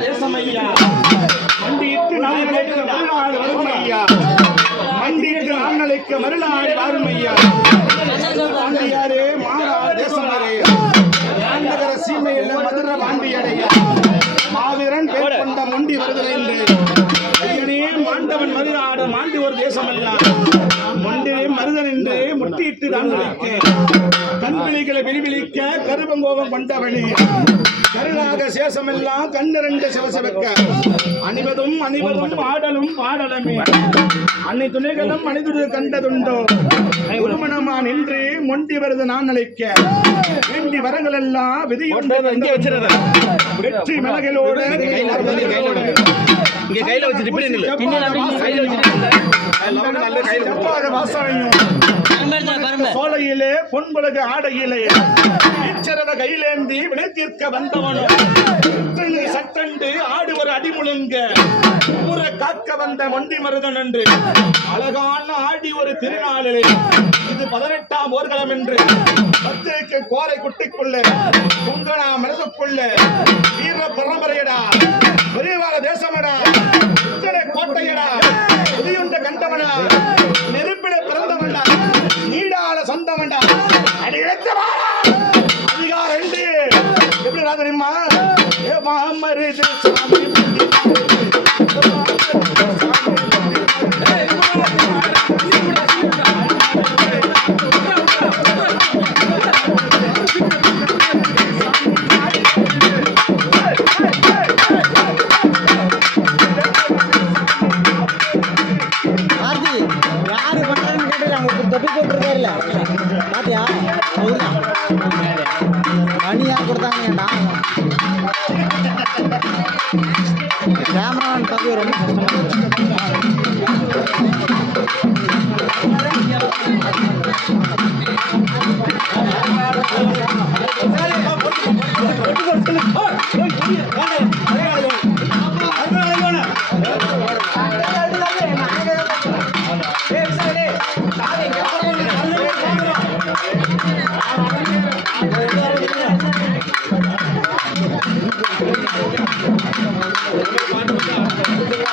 தேசமையா மண்டியிட்டு ஐயா பாண்டியாரே மாறா நகர சீமையில் மதுர பாண்டியடையா. மாவீரன் பேர் கொண்ட முண்டி வருதலைந்து மாண்டவன் மதுராடு மாண்டி ஒரு தேசம் அல்ல முட்டியிட்டு தான் கண்பிழிகளை விழிவிழிக்க கருவங்கோபம் கொண்டவனே. கருணாக சேசமெல்லாம் கண்ணிரண்டு சிவசிவக்க. அணிவதும் அணிவதும் ஆடலும் பாடலமே. அன்னை துணைகளும் மனிதரு கண்டதுண்டோ. குருமணமா நின்று மொண்டி வருது நான் அழைக்க வேண்டி வரங்கள் எல்லாம் விதியுண்டு வெற்றி மிளகளோடு இங்க கையில வச்சுட்டு இப்படி நில்லு. செவ்வாழை வாசனையும் சோலையிலே பொன்புலகு ஆடையிலே ஈச்சரவ கையிலேந்தி வினை தீர்க்க வந்தவனும் சட்டண்டு ஆடு ஒரு அடி முழுங்க ஊர காக்க வந்த மொண்டி மருதன் என்று. அழகான ஆடி ஒரு திருநாளிலே. இது பதினெட்டாம் ஓர்களம் என்று. பத்திரிக்கை கோரை குட்டிக்குள்ளே குங்கனா மனதுக்குள்ளே வீர எப்படி தெரியுமா ஏ மாமருது சாமி ஆர்த்தி யாரு பண்றாங்கன்னு கேட்டு அவங்க தொப்பி போட்டுருக்காருல்ல. பாத்தியா கேமராமேன் தம்பி ரொம்ப கஷ்டமா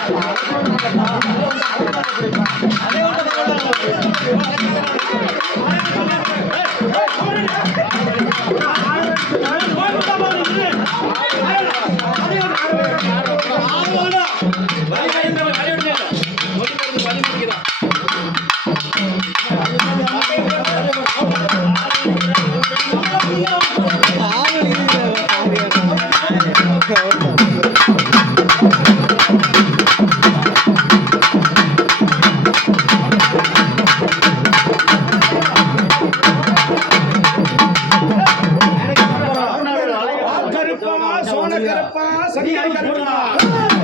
Thank you. சோன